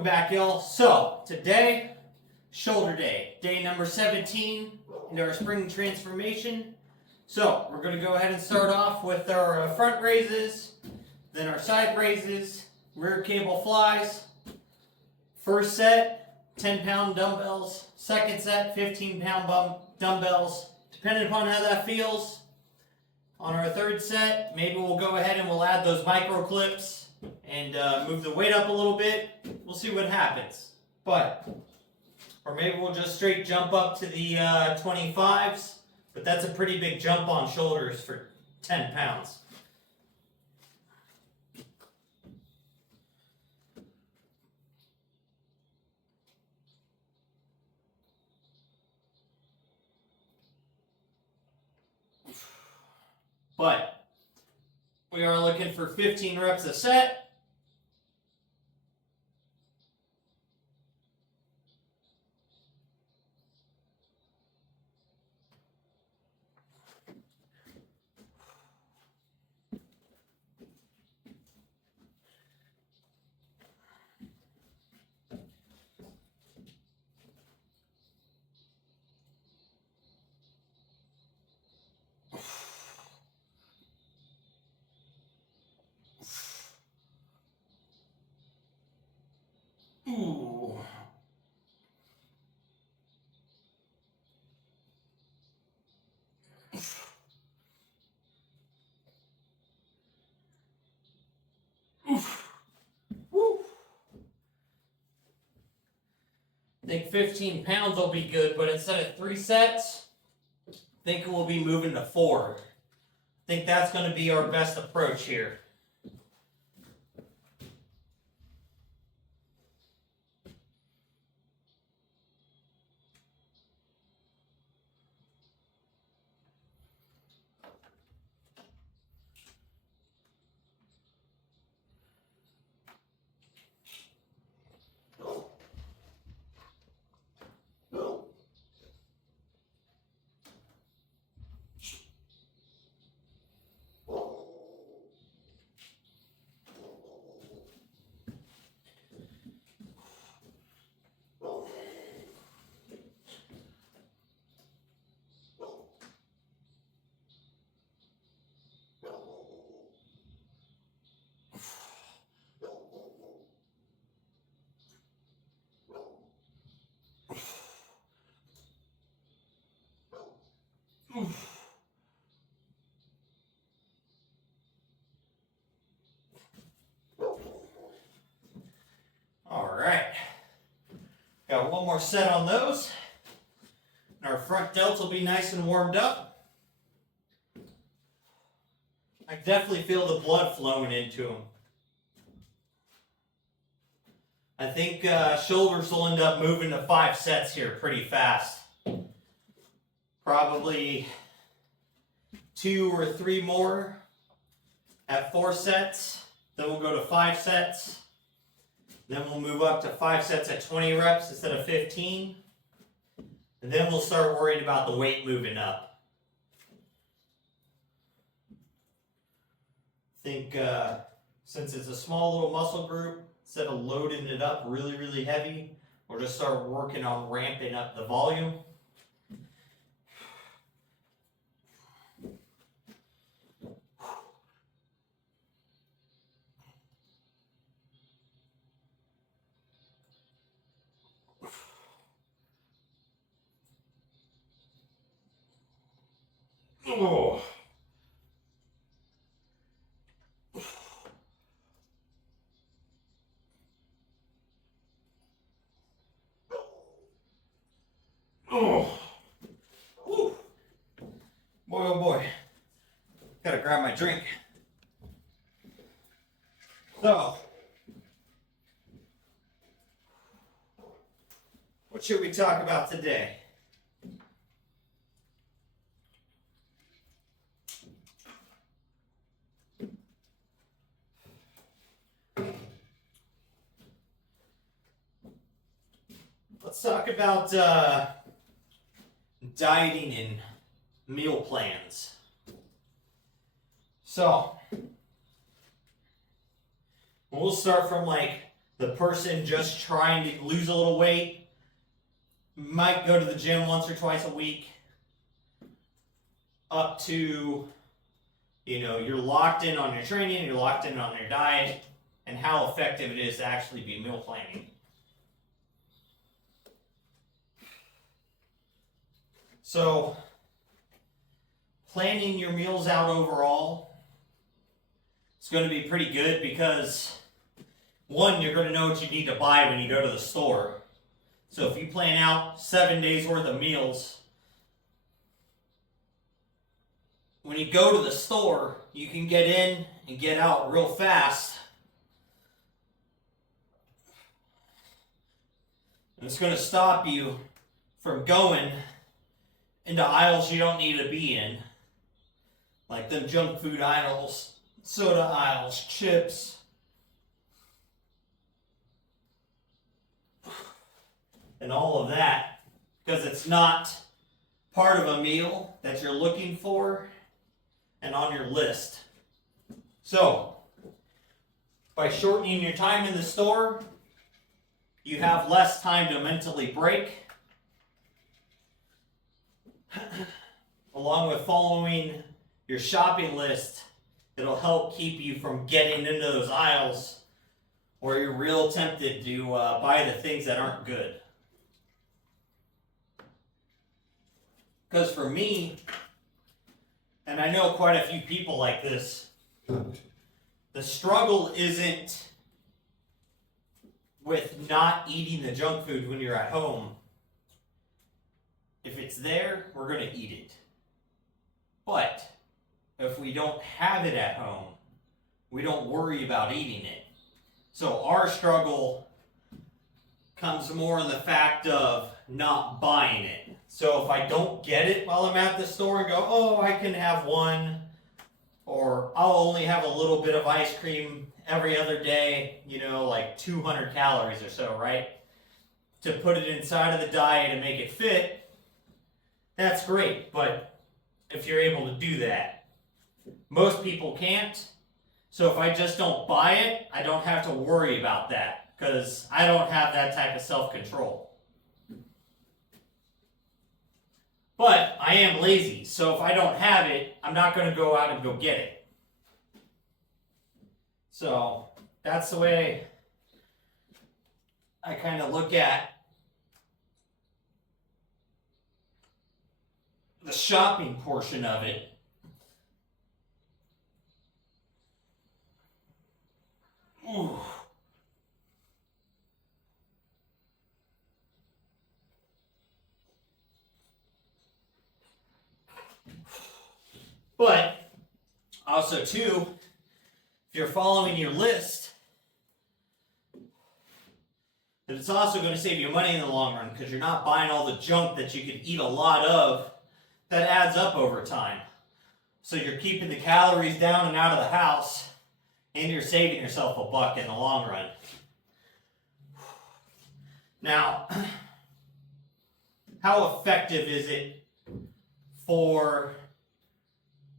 Welcome back, y'all. So, today, shoulder day. Day number 17 in our spring transformation. So, we're going to go ahead and start off with our front raises, then our side raises, rear cable flies. First set, 10-pound dumbbells. Second set, 15-pound dumbbells. Depending upon how that feels. On our third set, maybe we'll go ahead and we'll add those micro clips and move the weight up a little bit. We'll see what happens. Or maybe we'll just straight jump up to the 25s. But that's a pretty big jump on shoulders for 10 pounds. But we are looking for 15 reps a set. Ooh. Woo. I think 15 pounds will be good, but instead of 3 sets, I think we'll be moving to 4. I think that's going to be our best approach here. All right, got one more set on those. Our front delts will be nice and warmed up. I definitely feel the blood flowing into them. I think shoulders will end up moving to 5 sets here pretty fast. Probably 2 or 3 more at 4 sets. Then we'll go to 5 sets. Then we'll move up to 5 sets at 20 reps instead of 15. And then we'll start worrying about the weight moving up. I think since it's a small little muscle group, instead of loading it up really, really heavy, we'll just start working on ramping up the volume. Oh. Oh. Whew. Boy, oh boy. Gotta grab my drink. So, what should we talk about today? Let's talk about dieting and meal plans. So, we'll start from like The person just trying to lose a little weight might go to the gym once or twice a week, up to, you're locked in on your training, you're locked in on your diet, and how effective it is to actually be meal planning. So, planning your meals out overall is going to be pretty good because, one, you're going to know what you need to buy when you go to the store. So if you plan out 7 days worth of meals, when you go to the store, you can get in and get out real fast. And it's going to stop you from going into aisles you don't need to be in. Like them junk food aisles, soda aisles, chips. And all of that, because it's not part of a meal that you're looking for and on your list. So, by shortening your time in the store, you have less time to mentally break. Along with following your shopping list, it'll help keep you from getting into those aisles where you're real tempted to buy the things that aren't good. Because for me, and I know quite a few people like this, the struggle isn't with not eating the junk food when you're at home. If it's there, we're going to eat it. But if we don't have it at home, we don't worry about eating it. So our struggle comes more in the fact of not buying it. So if I don't get it while I'm at the store and go, oh, I can have one, or I'll only have a little bit of ice cream every other day, like 200 calories or so, right? To put it inside of the diet and make it fit, that's great. But if you're able to do that, most people can't. So if I just don't buy it, I don't have to worry about that because I don't have that type of self-control. But I am lazy, so if I don't have it, I'm not going to go out and go get it. So that's the way I kind of look at the shopping portion of it. Ooh. But also too, if you're following your list, then it's also going to save you money in the long run because you're not buying all the junk that you could eat a lot of that adds up over time. So you're keeping the calories down and out of the house, and you're saving yourself $1 in the long run. Now, how effective is it for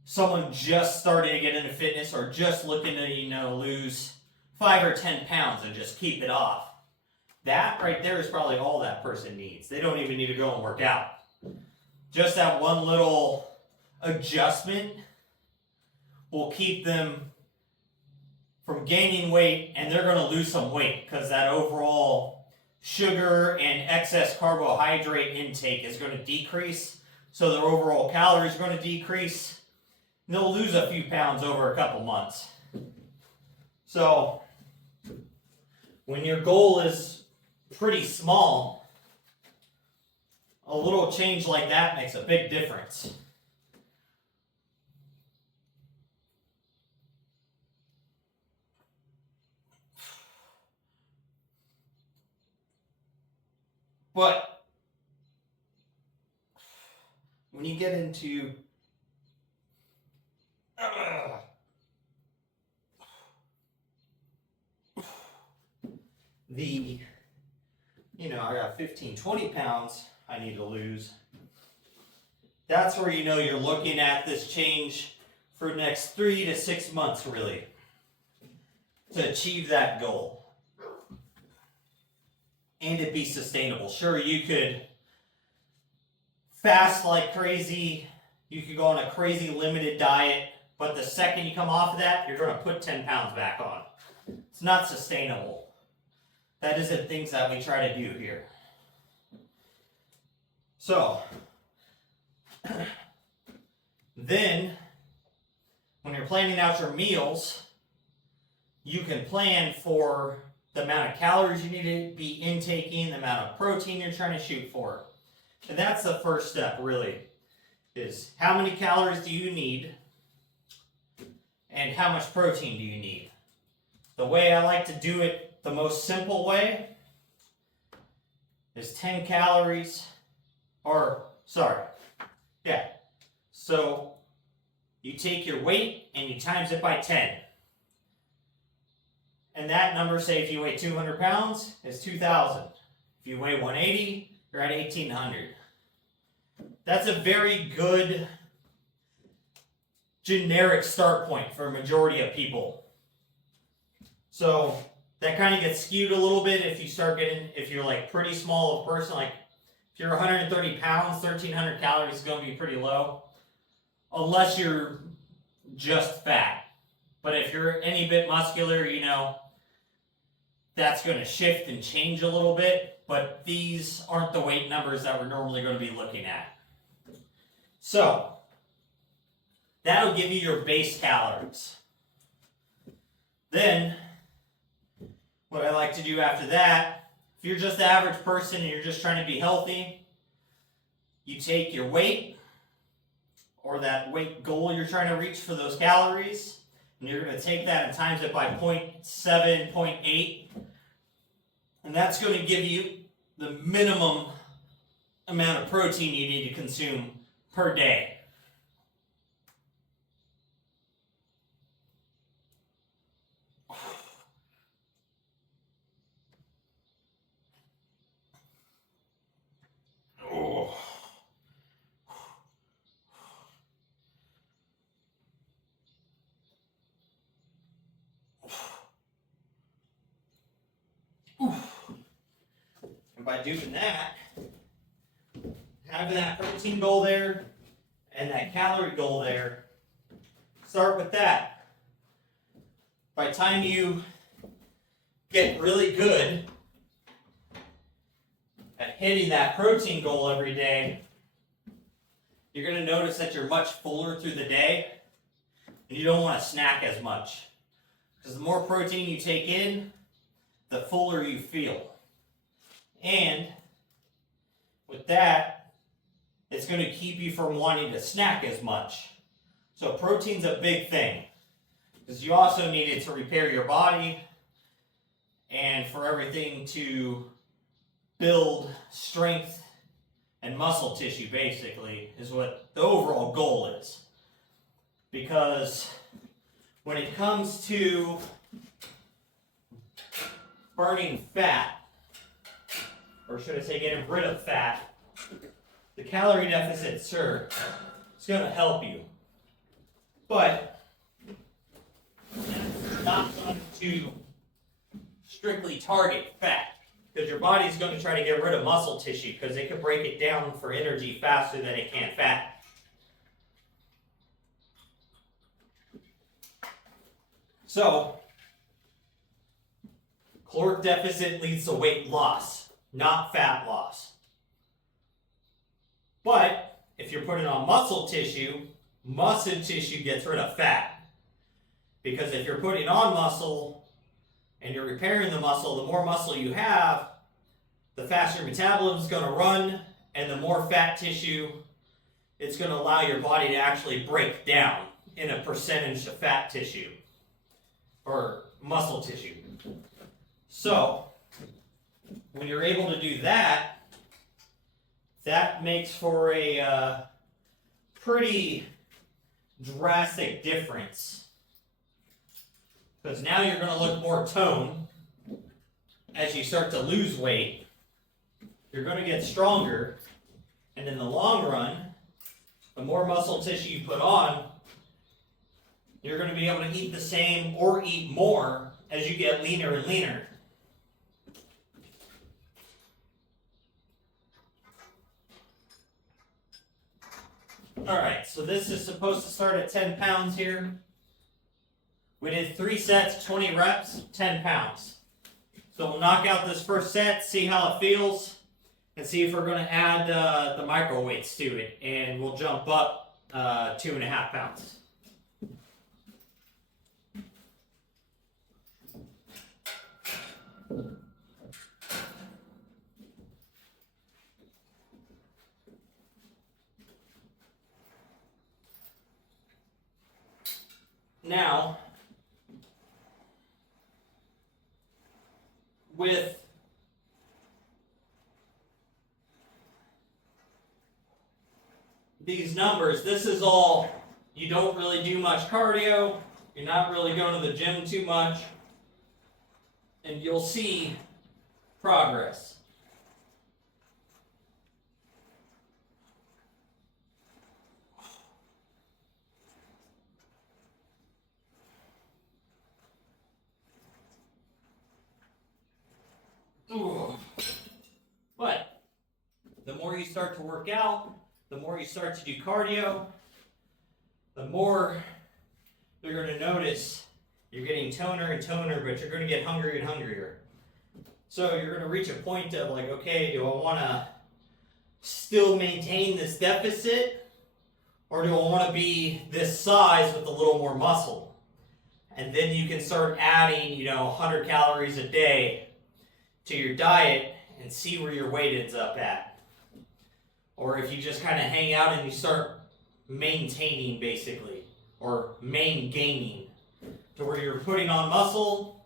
someone just starting to get into fitness or just looking to, lose 5 or 10 pounds and just keep it off? That right there is probably all that person needs. They don't even need to go and work out. Just that one little adjustment will keep them from gaining weight, and they're going to lose some weight because that overall sugar and excess carbohydrate intake is going to decrease. So their overall calories are going to decrease. And they'll lose a few pounds over a couple months. So when your goal is pretty small, a little change like that makes a big difference. But when you get into I got 15, 20 pounds I need to lose. That's where you're looking at this change for the next 3 to 6 months really to achieve that goal. and it be sustainable. Sure, you could fast like crazy, you could go on a crazy limited diet, but the second you come off of that, you're going to put 10 pounds back on. It's not sustainable. That isn't things that we try to do here. So, then, when you're planning out your meals, you can plan for the amount of calories you need to be intaking, the amount of protein you're trying to shoot for. And that's the first step, really, is how many calories do you need and how much protein do you need? The way I like to do it, the most simple way, is 10 calories, so you take your weight and you times it by 10. And that number, say if you weigh 200 pounds, is 2,000. If you weigh 180, you're at 1,800. That's a very good generic start point for a majority of people. So that kind of gets skewed a little bit if you're like pretty small of a person, like if you're 130 pounds, 1,300 calories is going to be pretty low. Unless you're just fat. But if you're any bit muscular, that's going to shift and change a little bit. But these aren't the weight numbers that we're normally going to be looking at. So, that'll give you your base calories. Then, what I like to do after that, if you're just the average person and you're just trying to be healthy, you take your weight, or that weight goal you're trying to reach for those calories, and you're going to take that and times it by 0.7, 0.8, and that's going to give you the minimum amount of protein you need to consume per day. And by doing that, having that protein goal there and that calorie goal there, start with that. By the time you get really good at hitting that protein goal every day, you're going to notice that you're much fuller through the day and you don't want to snack as much. Because the more protein you take in, the fuller you feel. And with that, it's going to keep you from wanting to snack as much. So protein's a big thing. Because you also need it to repair your body and for everything to build strength and muscle tissue, basically, is what the overall goal is. Because when it comes to burning fat, or should I say getting rid of fat, the calorie deficit, sure, it's going to help you. But it's not going to strictly target fat, because your body's going to try to get rid of muscle tissue because it can break it down for energy faster than it can fat. So, caloric deficit leads to weight loss, not fat loss. But if you're putting on muscle tissue gets rid of fat. Because if you're putting on muscle and you're repairing the muscle, the more muscle you have, the faster your metabolism is going to run, and the more fat tissue it's going to allow your body to actually break down in a percentage of fat tissue or muscle tissue. So, when you're able to do that, that makes for a pretty drastic difference. Because now you're going to look more toned as you start to lose weight. You're going to get stronger, and in the long run, the more muscle tissue you put on, you're going to be able to eat the same or eat more as you get leaner and leaner. Alright, so this is supposed to start at 10 pounds here. We did 3 sets, 20 reps, 10 pounds. So we'll knock out this first set, see how it feels, and see if we're going to add the micro weights to it. And we'll jump up 2.5 pounds. Now, with these numbers, this is all, you don't really do much cardio, you're not really going to the gym too much, and you'll see progress. But the more you start to work out, the more you start to do cardio, the more you're going to notice you're getting toner and toner, but you're going to get hungrier and hungrier. So you're going to reach a point of like, okay, do I want to still maintain this deficit, or do I want to be this size with a little more muscle? And then you can start adding, 100 calories a day to your diet and see where your weight ends up at. Or if you just kind of hang out and you start maintaining basically, or gaining, to where you're putting on muscle,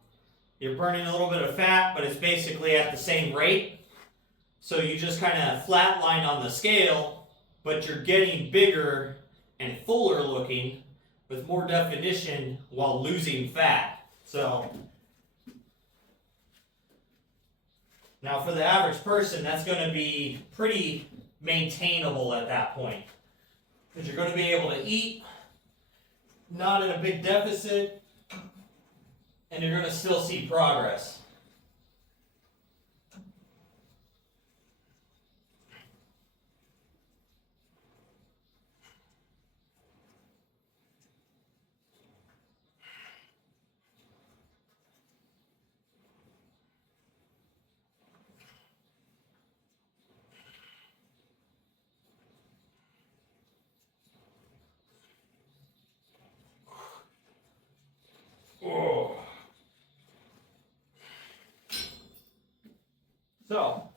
you're burning a little bit of fat, but it's basically at the same rate. So you just kind of flatline on the scale, but you're getting bigger and fuller looking with more definition while losing fat. So now for the average person, that's going to be pretty maintainable at that point. Because you're going to be able to eat, not in a big deficit, and you're going to still see progress. So,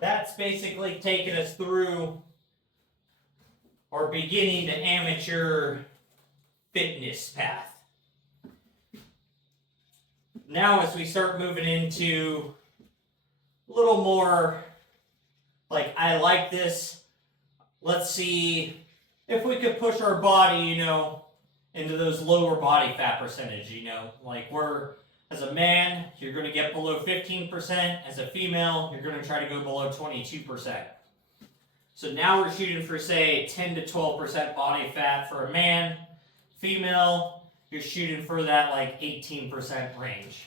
that's basically taking us through our beginning to amateur fitness path. Now as we start moving into a little more, like, I like this, let's see if we could push our body, into those lower body fat percentage, like as a man, you're going to get below 15%. As a female, you're going to try to go below 22%. So now we're shooting for, say, 10 to 12% body fat for a man. Female, you're shooting for that, like, 18% range.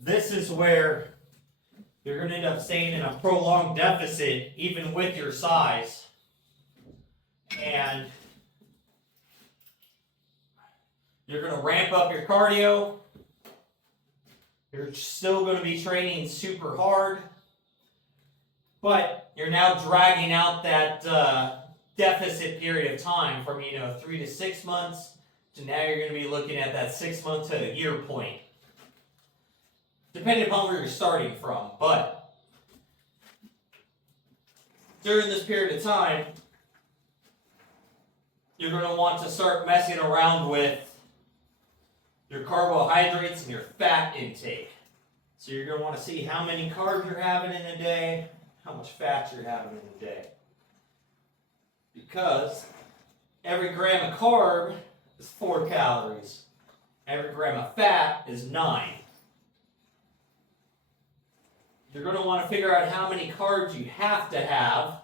This is where you're going to end up staying in a prolonged deficit, even with your size. And you're going to ramp up your cardio. You're still going to be training super hard. But you're now dragging out that deficit period of time from, 3 to 6 months to now you're going to be looking at that 6 month to a year point. Depending upon where you're starting from. But during this period of time, you're going to want to start messing around with your carbohydrates and your fat intake. So you're going to want to see how many carbs you're having in a day, how much fat you're having in a day. Because every gram of carb is 4 calories. Every gram of fat is 9. You're going to want to figure out how many carbs you have to have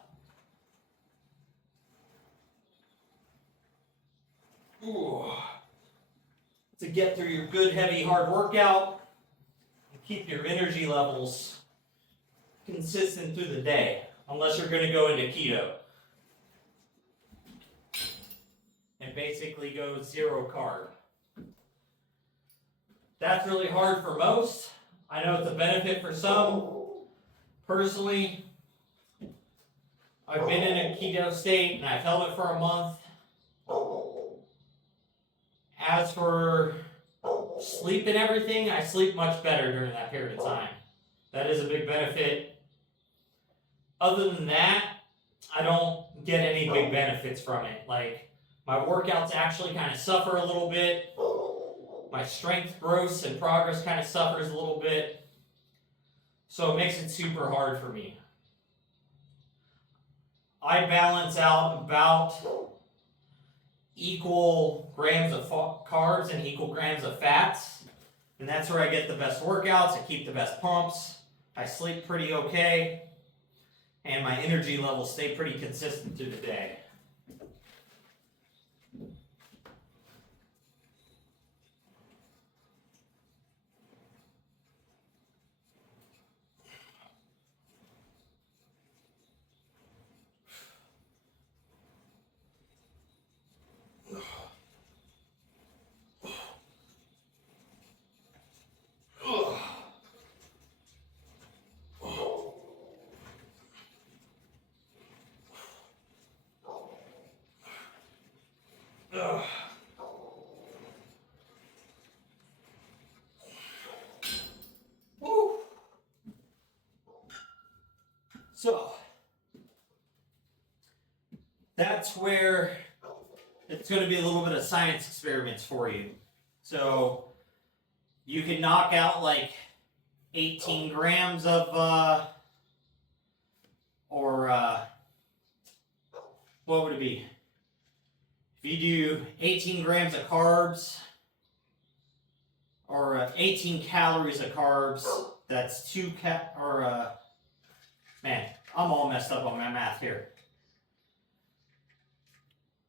to get through your good, heavy, hard workout keep your energy levels consistent through the day, unless you're going to go into keto and basically go zero carb. That's really hard for most. I know it's a benefit for some. Personally, I've been in a keto state and I've held it for a month. As for sleep and everything, I sleep much better during that period of time. That is a big benefit. Other than that, I don't get any big benefits from it. Like, my workouts actually kind of suffer a little bit. My strength growth and progress kind of suffers a little bit. So it makes it super hard for me. I balance out about equal grams of carbs and equal grams of fats. And that's where I get the best workouts, I keep the best pumps, I sleep pretty okay, and my energy levels stay pretty consistent through the day. So, that's where it's going to be a little bit of science experiments for you. So, you can knock out like 18 grams of, what would it be? If you do 18 grams of carbs, or 18 calories of carbs, that's man, I'm all messed up on my math here.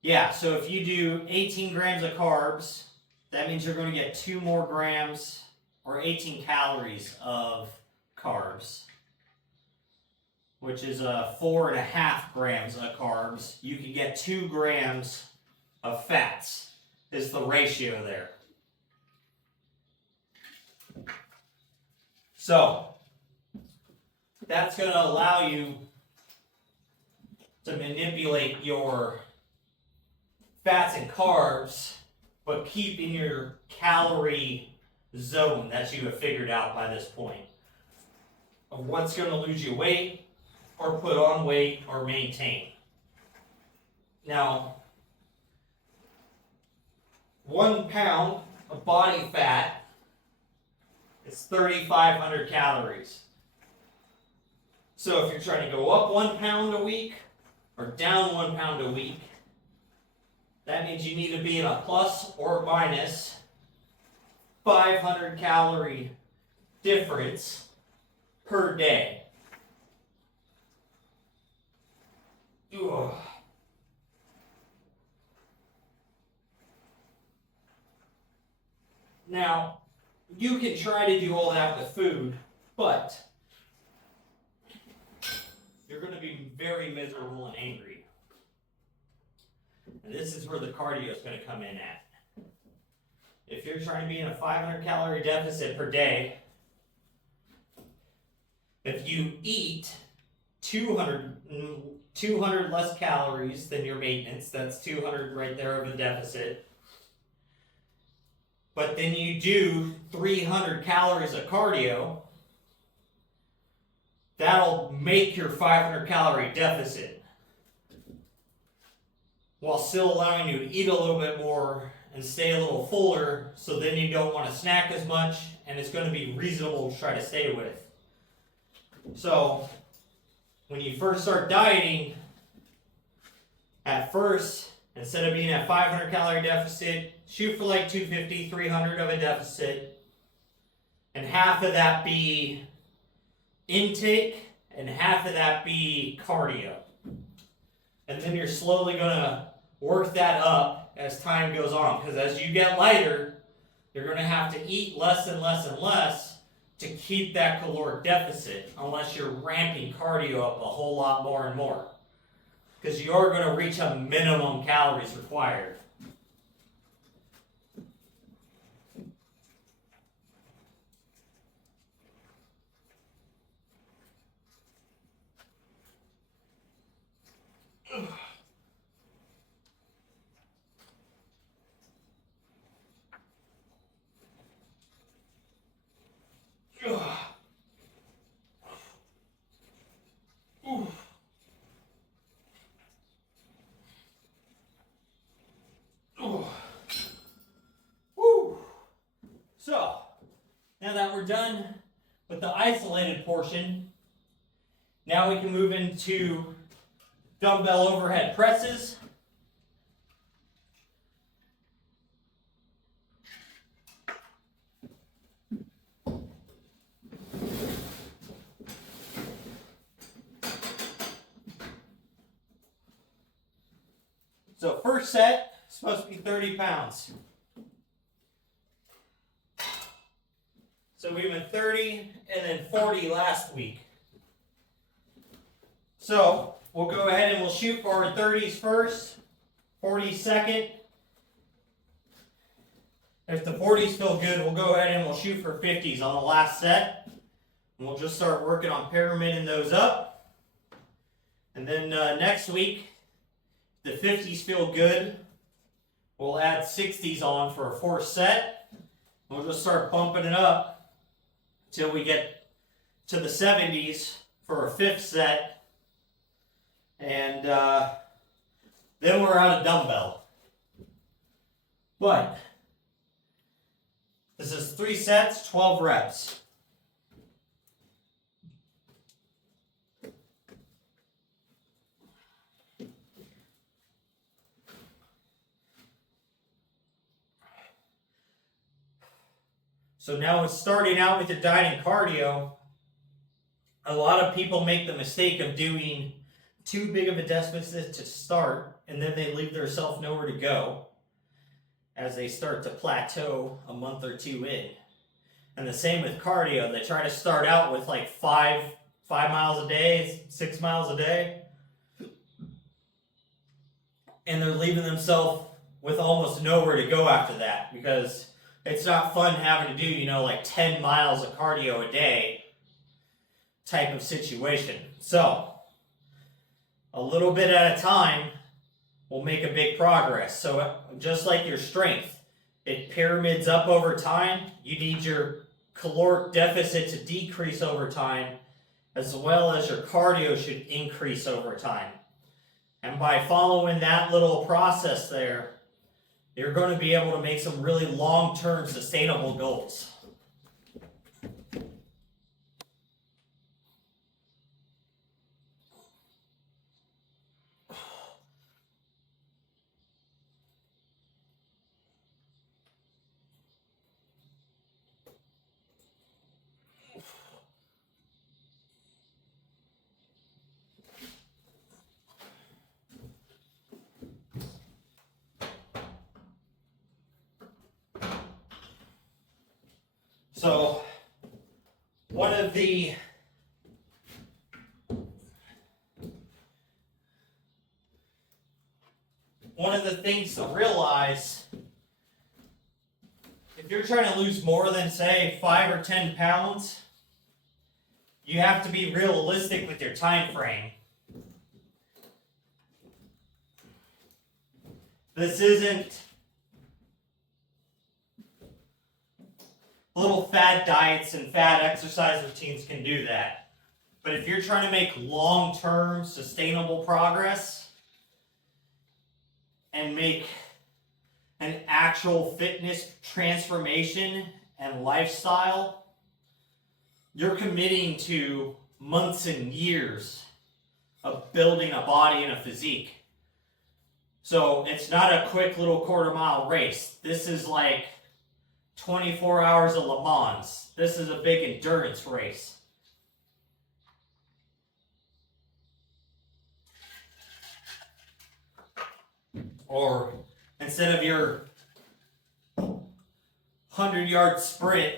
Yeah, so if you do 18 grams of carbs, that means you're going to get 2 more grams, or 18 calories of carbs, which is 4.5 grams of carbs. You can get 2 grams of fats, is the ratio there. So, that's going to allow you to manipulate your fats and carbs, but keep in your calorie zone that you have figured out by this point of what's going to lose you weight or put on weight or maintain. Now, 1 pound of body fat is 3,500 calories. So if you're trying to go up 1 pound a week or down 1 pound a week, that means you need to be in a plus or minus 500 calorie difference per day. Ugh. Now, you can try to do all that with food, but you're going to be very miserable and angry. And this is where the cardio is going to come in at. If you're trying to be in a 500 calorie deficit per day, if you eat 200 less calories than your maintenance, that's 200 right there of a deficit, but then you do 300 calories of cardio, that'll make your 500 calorie deficit while still allowing you to eat a little bit more and stay a little fuller, so then you don't want to snack as much and it's going to be reasonable to try to stay with. So when you first start dieting, at first, instead of being at 500 calorie deficit, shoot for like 250, 300 of a deficit, and half of that be intake and half of that be cardio. And then you're slowly going to work that up as time goes on, because as you get lighter, you're going to have to eat less and less and less to keep that caloric deficit unless you're ramping cardio up a whole lot more and more. Because you are going to reach a minimum calories required. So, now that we're done with the isolated portion, now we can move into dumbbell overhead presses. So first set is supposed to be 30 pounds. So we went 30 and then 40 last week. So we'll go ahead and we'll shoot for our 30s first, 40s second. If the 40s feel good, we'll go ahead and we'll shoot for 50s on the last set. And we'll just start working on pyramiding those up. And then next week, the 50s feel good, we'll add 60s on for a fourth set. We'll just start bumping it up till we get to the 70s for a fifth set. And then we're out of dumbbell. But this is 3 sets, 12 reps. So now with starting out with your diet and cardio, a lot of people make the mistake of doing too big of a deficit to start, and then they leave themselves nowhere to go as they start to plateau a month or two in. And the same with cardio. They try to start out with like 5 miles a day, 6 miles a day, and they're leaving themselves with almost nowhere to go after that, because it's not fun having to do, like 10 miles of cardio a day type of situation. So, a little bit at a time will make a big progress. So, just like your strength, it pyramids up over time. You need your caloric deficit to decrease over time, as well as your cardio should increase over time. And by following that little process there, you're going to be able to make some really long-term sustainable goals. So, one of the things to realize, if you're trying to lose more than, say, 5 or 10 pounds, you have to be realistic with your time frame. This isn't little fad diets and fad exercise routines can do that. But if you're trying to make long-term sustainable progress and make an actual fitness transformation and lifestyle, you're committing to months and years of building a body and a physique. So it's not a quick little quarter-mile race. This is like 24 hours of Le Mans. This is a big endurance race. Or instead of your 100-yard sprint,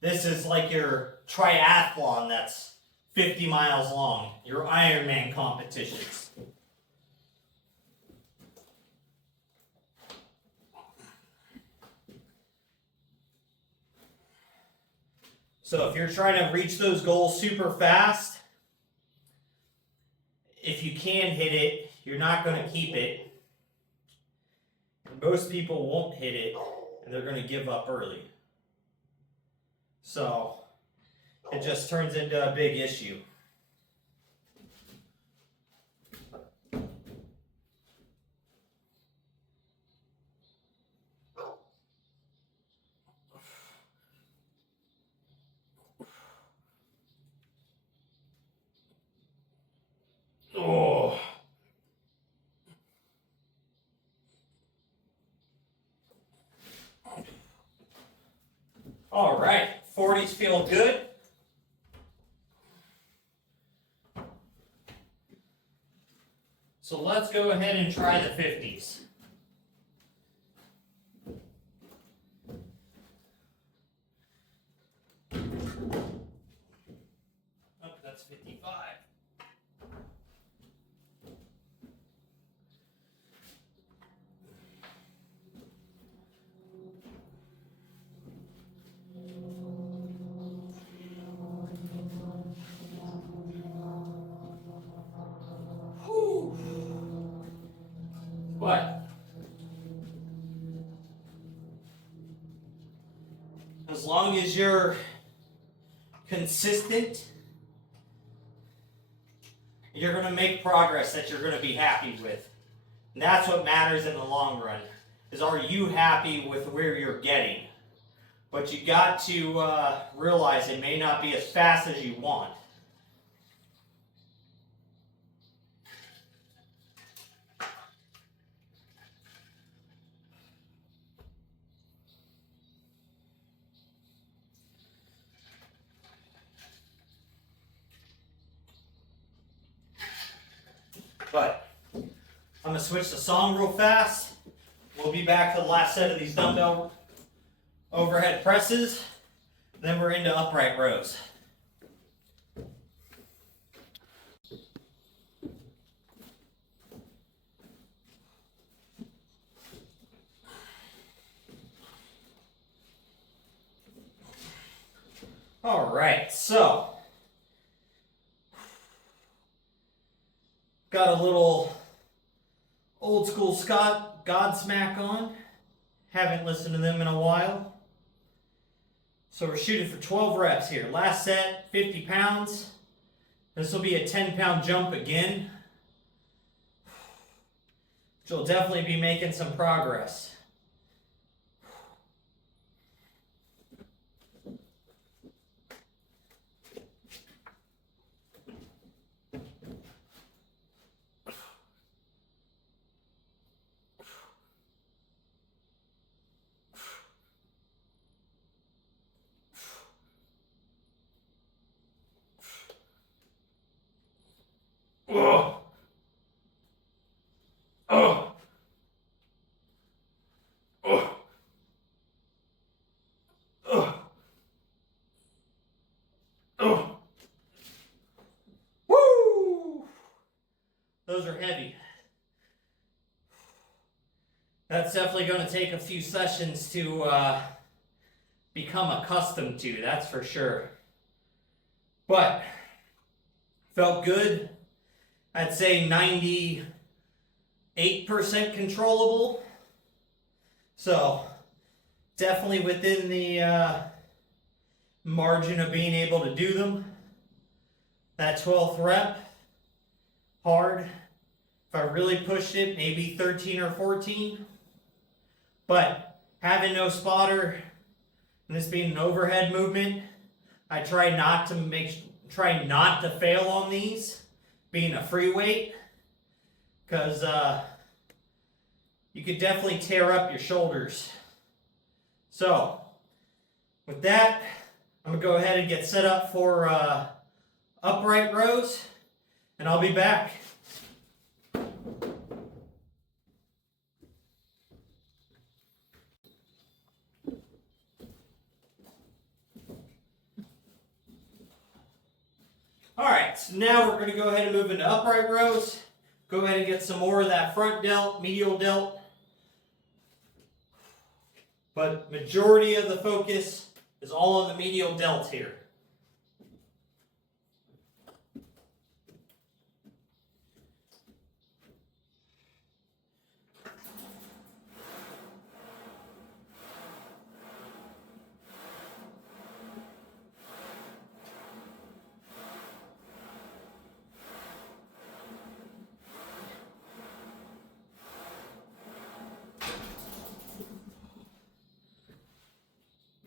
This is like your triathlon that's 50 miles long, your Ironman competitions. So if you're trying to reach those goals super fast, if you can hit it, you're not going to keep it. And most people won't hit it, and they're going to give up early. So it just turns into a big issue. Oh. All right, 40s feel good. So let's go ahead and try the 50s. Oh, that's 55. Whew. But as long as you're consistent, you're going to make progress that you're going to be happy with. And that's what matters in the long run, is are you happy with where you're getting? But you got to realize it may not be as fast as you want. But I'm going to switch the song real fast. We'll be back to the last set of these dumbbell overhead presses. Then we're into upright rows. All right, so got a little old school Scott Godsmack on. Haven't listened to them in a while. So we're shooting for 12 reps here. Last set, 50 pounds. This will be a 10-pound jump again, which will definitely be making some progress. Oh. Oh. Oh. Oh. Oh. Woo! Those are heavy. That's definitely going to take a few sessions to become accustomed to, that's for sure. But felt good. I'd say 98% controllable. So definitely within the margin of being able to do them. That 12th rep, hard. If I really pushed it, maybe 13 or 14. But having no spotter, and this being an overhead movement, I try not to fail on these, being a free weight, because you could definitely tear up your shoulders. So, with that, I'm going to go ahead and get set up for upright rows, and I'll be back. so now we're going to go ahead and move into upright rows. Go ahead and get some more of that front delt, medial delt. But majority of the focus is all on the medial delt here.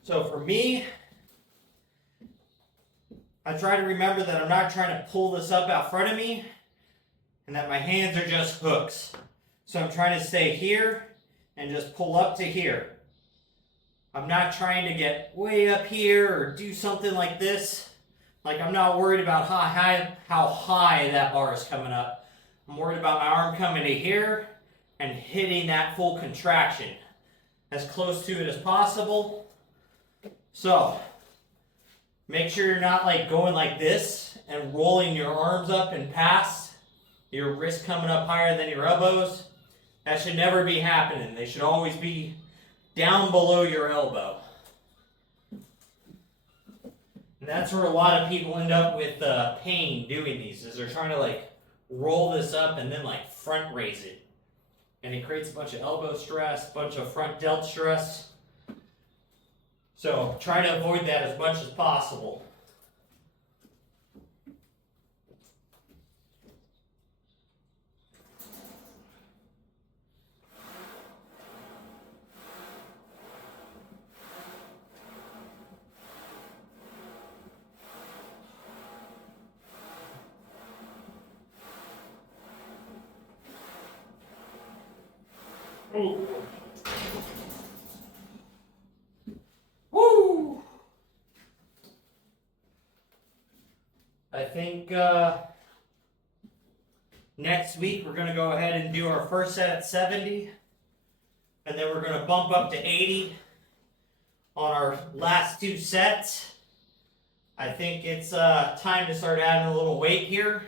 So for me, I try to remember that I'm not trying to pull this up out front of me and that my hands are just hooks. So I'm trying to stay here and just pull up to here. I'm not trying to get way up here or do something like this. Like I'm not worried about how high that bar is coming up. I'm worried about my arm coming to here and hitting that full contraction as close to it as possible. So, make sure you're not like going like this and rolling your arms up and past, your wrist coming up higher than your elbows. That should never be happening. They should always be down below your elbow. And that's where a lot of people end up with pain doing these, is they're trying to like roll this up and then like front raise it. And it creates a bunch of elbow stress, a bunch of front delt stress. So try to avoid that as much as possible. Ooh. Woo! I think next week we're going to go ahead and do our first set at 70, and then we're going to bump up to 80 on our last two sets. I think it's time to start adding a little weight here.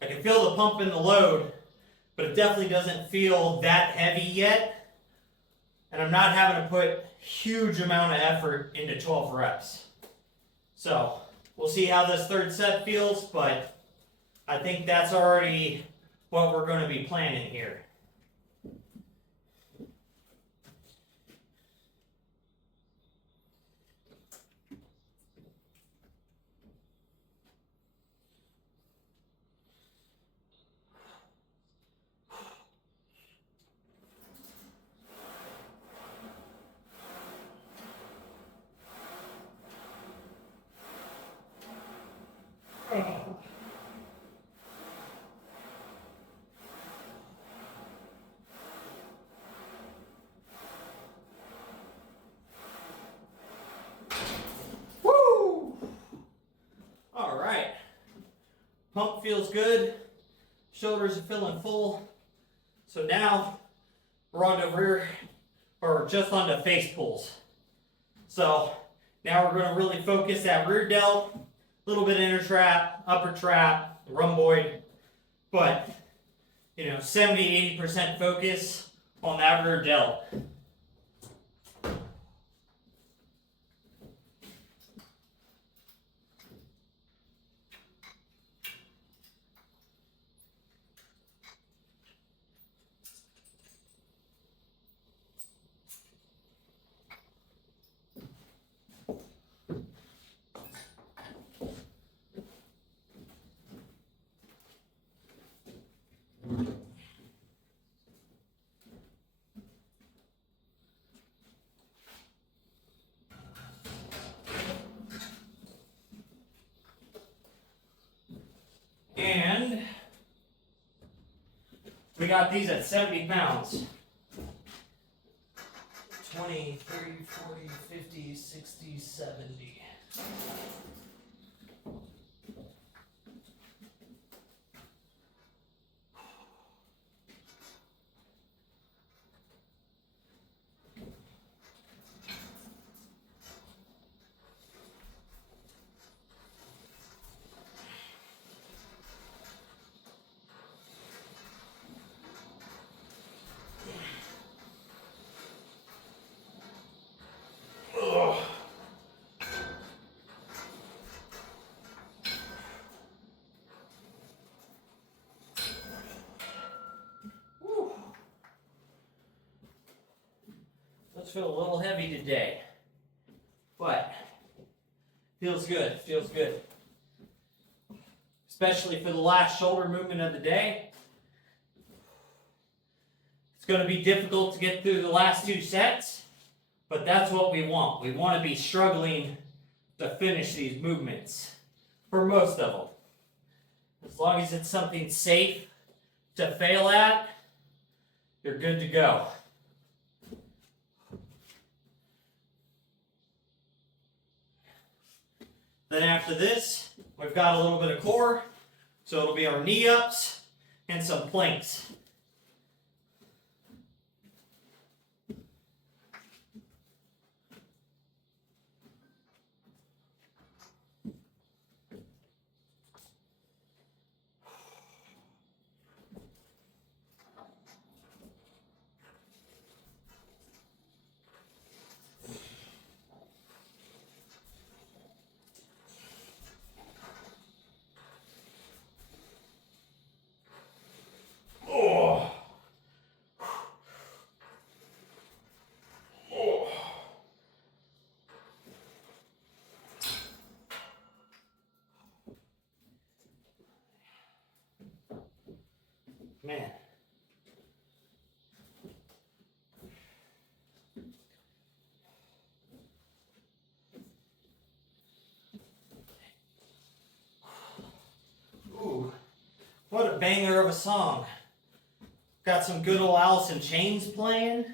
I can feel the pump in the load, but it definitely doesn't feel that heavy yet. And I'm not having to put huge amount of effort into 12 reps. So we'll see how this third set feels, but I think that's already what we're going to be planning here. Woo! All right. Pump feels good. Shoulders are feeling full. So now we're on to rear, or just on to face pulls. So now we're going to really focus that rear delt, a little bit inner trap, upper trap, rhomboid, but 70-80% focus on that rear delt. And we got these at 70 pounds. 20, 30, 40, 50, 60, 70. Does feel a little heavy today, but feels good, feels good. Especially for the last shoulder movement of the day. It's going to be difficult to get through the last 2 sets, but that's what we want. We want to be struggling to finish these movements, for most of them. As long as it's something safe to fail at, you're good to go. Then after this, we've got a little bit of core, so it'll be our knee ups and some planks. Man. Ooh, what a banger of a song. Got some good old Alice in Chains playing.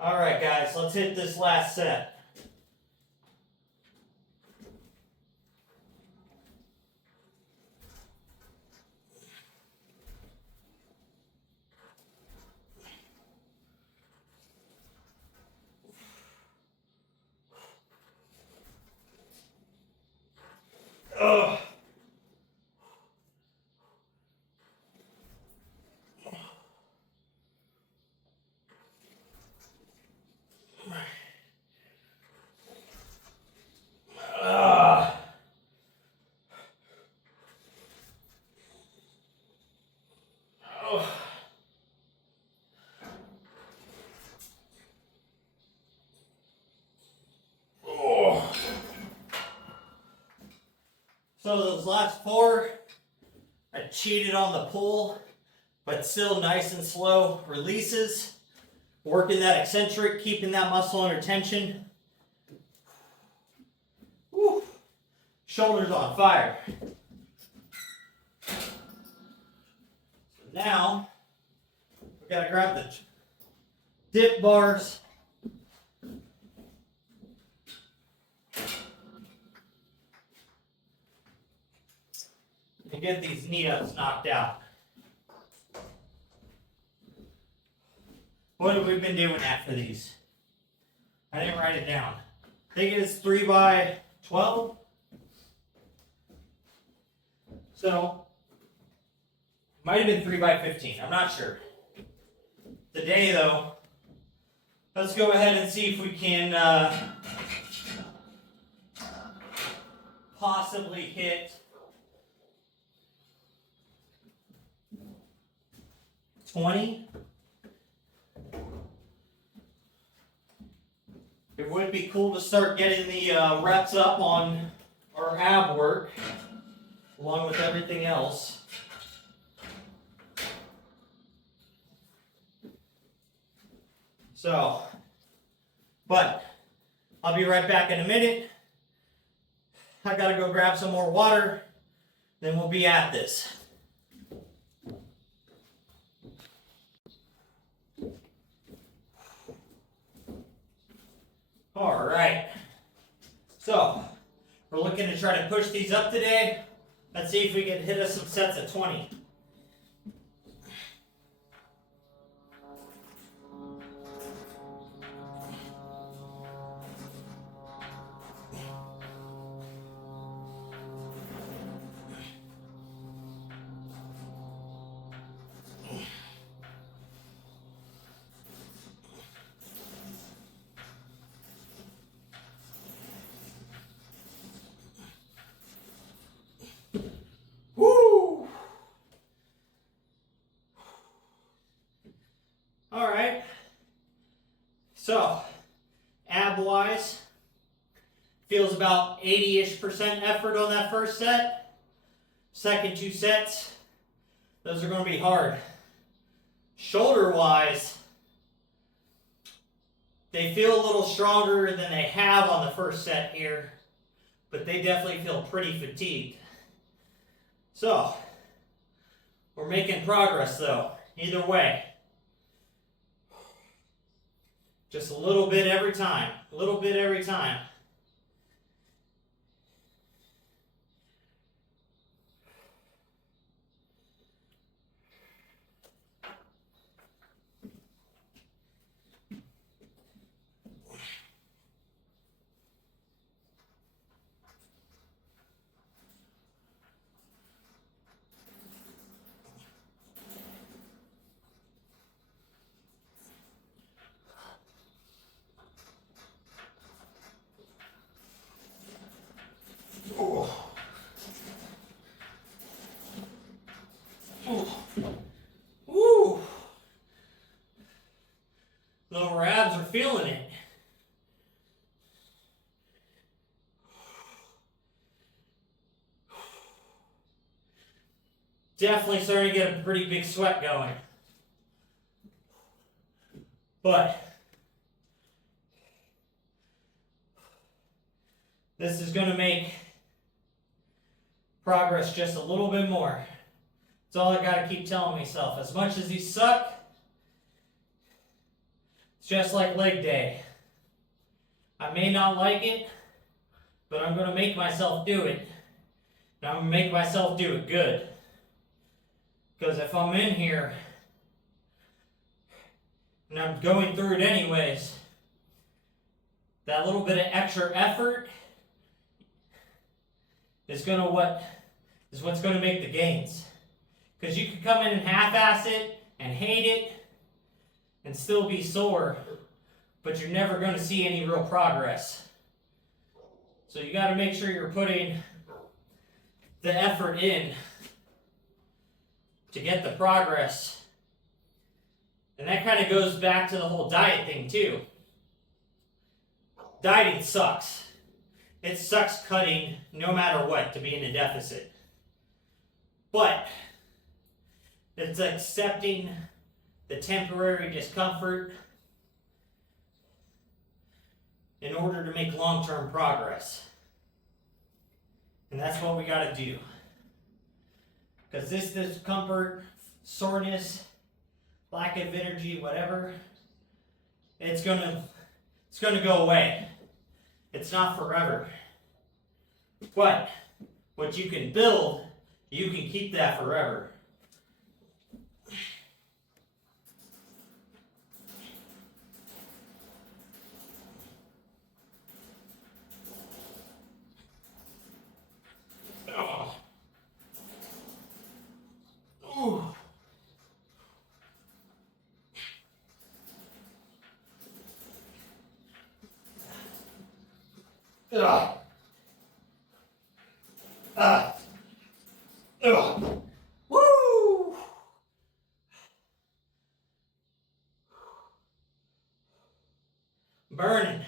All right, guys, let's hit this last set. Ugh. So those last 4, I cheated on the pull, but still nice and slow releases. Working that eccentric, keeping that muscle under tension. Woo. Shoulders on fire. So now, we gotta grab the dip bars. And get these knee ups knocked out. What have we been doing after these? I didn't write it down. I think it's 3 by 12. So, might have been 3 by 15. I'm not sure. Today, though, let's go ahead and see if we can possibly hit 20. It would be cool to start getting the reps up on our ab work, along with everything else. So, but I'll be right back in a minute. I gotta go grab some more water, then we'll be at this. All right, so we're looking to try to push these up today. Let's see if we can hit us some sets at 20. feels about 80-ish% effort on that first set. Second 2 sets, those are going to be hard. Shoulder-wise, they feel a little stronger than they have on the first set here, but they definitely feel pretty fatigued. So, we're making progress though, either way. Just a little bit every time, a little bit every time. Woo! Lower abs are feeling it. Definitely starting to get a pretty big sweat going. But this is going to make progress just a little bit more. That's all I got to keep telling myself. As much as these suck, it's just like leg day. I may not like it, but I'm going to make myself do it. And I'm going to make myself do it good. Because if I'm in here and I'm going through it anyways, that little bit of extra effort is what's going to make the gains. Because you can come in and half-ass it and hate it and still be sore, but you're never going to see any real progress. So you got to make sure you're putting the effort in to get the progress. And that kind of goes back to the whole diet thing too. Dieting sucks. It sucks cutting no matter what to be in a deficit. But it's accepting the temporary discomfort in order to make long-term progress. And that's what we got to do. Because this discomfort, soreness, lack of energy, whatever, it's gonna go away. It's not forever. But what you can build, you can keep that forever. Oh. Ooh. Ugh. Ugh. Woo! Burning.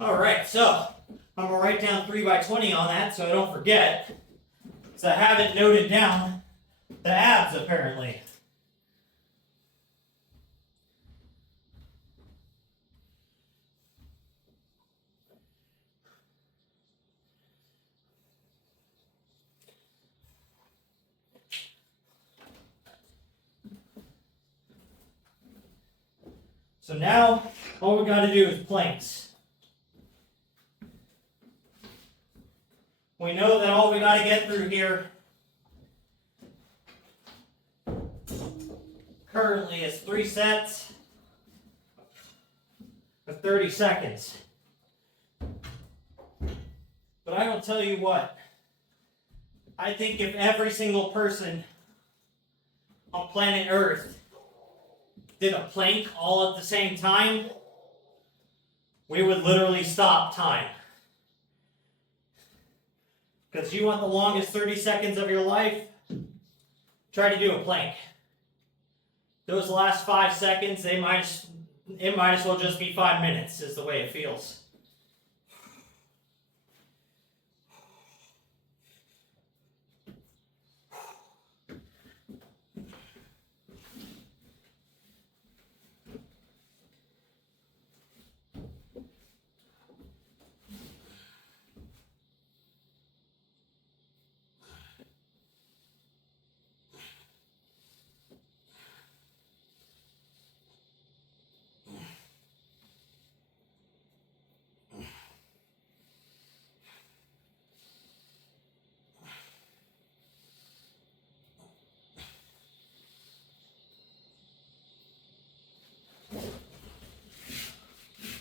All right, so I'm gonna write down 3x20 on that so I don't forget. So I haven't noted down the abs apparently. So now, all we got to do is planks. We know that all we got to get through here currently is 3 sets of 30 seconds. But I will tell you what, I think if every single person on planet Earth did a plank all at the same time, we would literally stop time. Because you want the longest 30 seconds of your life, try to do a plank. Those last 5 seconds, they might it might as well just be 5 minutes, is the way it feels.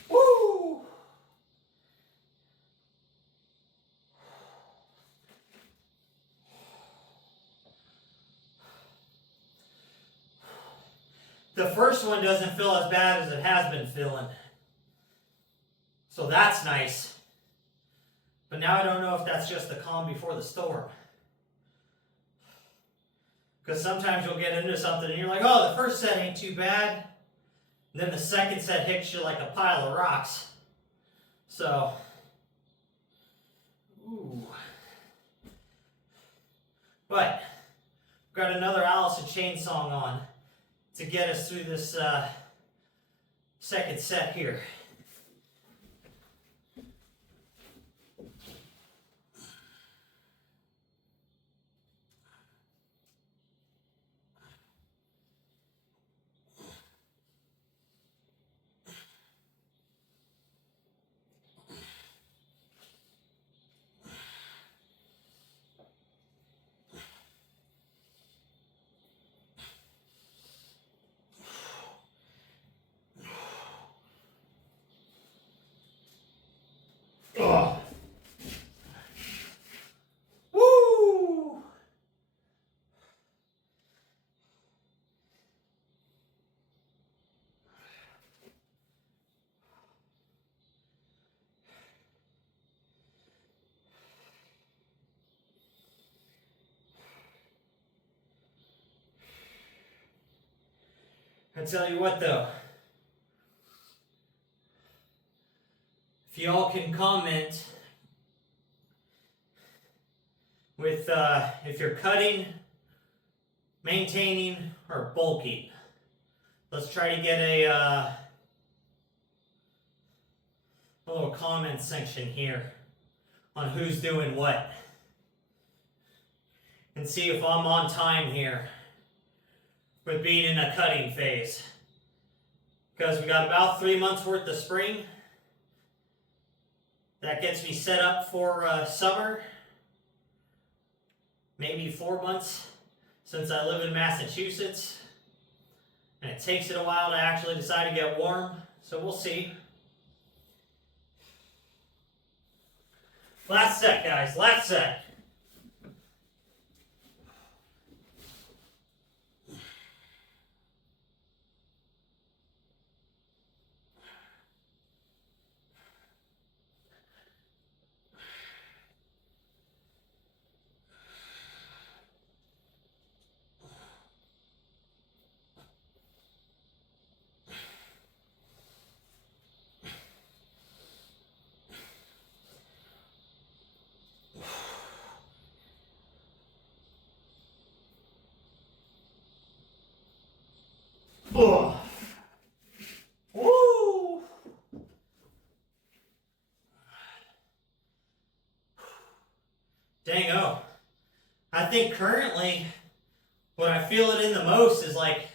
Woo! The first one doesn't feel as bad as it has been feeling. So that's nice. But now I don't know if that's just the calm before the storm. Because sometimes you'll get into something and you're like, oh, the first set ain't too bad. And then the second set hits you like a pile of rocks. So, ooh. But, got another Alice in Chains song on to get us through this second set here. Ugh. Woo! I tell you what though, if y'all can comment with if you're cutting, maintaining, or bulking. Let's try to get a little comment section here on who's doing what. And see if I'm on time here with being in a cutting phase. Because we got about 3 months worth of spring. That gets me set up for summer. Maybe 4 months since I live in Massachusetts. And it takes it a while to actually decide to get warm. So we'll see. Last set, guys. Last set. Oh. Woo. Dang-o. I think currently what I feel it in the most is like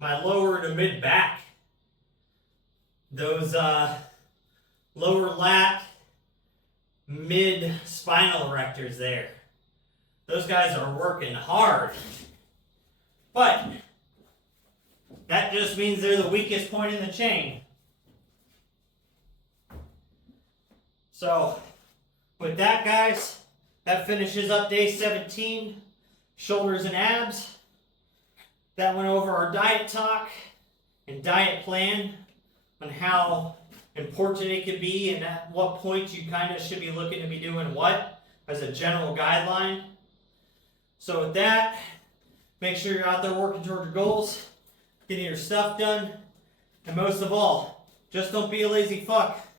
my lower to mid back. Those lower lat, mid spinal erectors there. Those guys are working hard. But that just means they're the weakest point in the chain. So, with that, guys, that finishes up day 17, shoulders and abs. That went over our diet talk and diet plan on how important it could be and at what point you kind of should be looking to be doing what as a general guideline. So with that, make sure you're out there working toward your goals, getting your stuff done, And most of all, just don't be a lazy fuck.